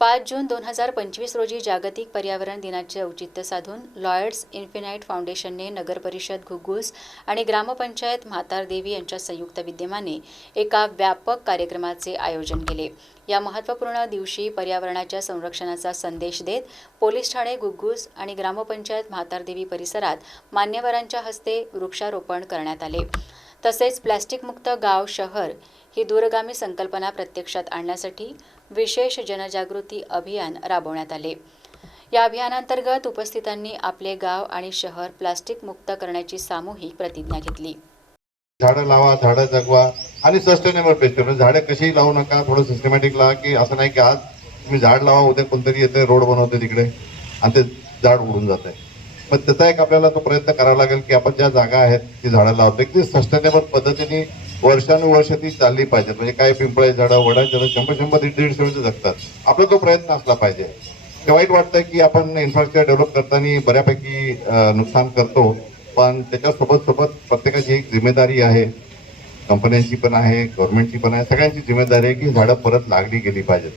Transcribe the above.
पाच जून दोन हजार पंचवीस रोजी जागतिक पर्यावरण दिनाचे औचित्य साधून लॉयड्स इन्फिनाईट फाउंडेशनने नगरपरिषद घुग्गुस आणि ग्रामपंचायत म्हातारदेवी यांच्या संयुक्त विद्यमाने एका व्यापक कार्यक्रमाचे आयोजन केले. या महत्त्वपूर्ण दिवशी पर्यावरणाच्या संरक्षणाचा संदेश देत पोलीस ठाणे घुग्गुस आणि ग्रामपंचायत म्हातारदेवी परिसरात मान्यवरांच्या हस्ते वृक्षारोपण करण्यात आले. तसेच प्लॅस्टिकमुक्त गाव शहर ही दूरगामी संकल्पना प्रत्यक्षात आणण्यासाठी विशेष जनजागृती अभियान राबवण्यात आले. या अभियानांतर्गत उपस्थितांनी आपले गाव आणि शहर प्लास्टिक मुक्त करण्याची सामूहिक प्रतिज्ञा घेतली. झाडं लावा झाडं जगवा आणि सस्टेनेबल बेस्ट म्हणजे झाडं कशीही लावू नका थोडं सिस्टमॅटिक लावा की असं नाही की आज तुम्ही झाड लावा उद्या कोणतरी येते रोड बनवते तिकडे आणि ते झाड उडून जात आहे पण त्याचा एक आपल्याला तो प्रयत्न करावा लागेल की आपण ज्या जागा आहेत ती झाडं लावतो की सस्टेनेबल पद्धतीने वर्षानुवर्ष ती चालली पाहिजेत म्हणजे काय पिंपळे झाडं वडाची झाडं शंभर शंभर दीड दीडशे वर्ष जगतात. आपला तो प्रयत्न असला पाहिजे. ते वाईट वाटतं की आपण इन्फ्रास्ट्रक्चर डेव्हलप करताना बऱ्यापैकी नुकसान करतो. पण त्याच्यासोबत सोबत प्रत्येकाची एक जिम्मेदारी आहे. कंपन्यांची पण आहे गव्हर्नमेंटची पण आहे. सगळ्यांची जिम्मेदारी आहे की झाडं परत लागली गेली पाहिजेत.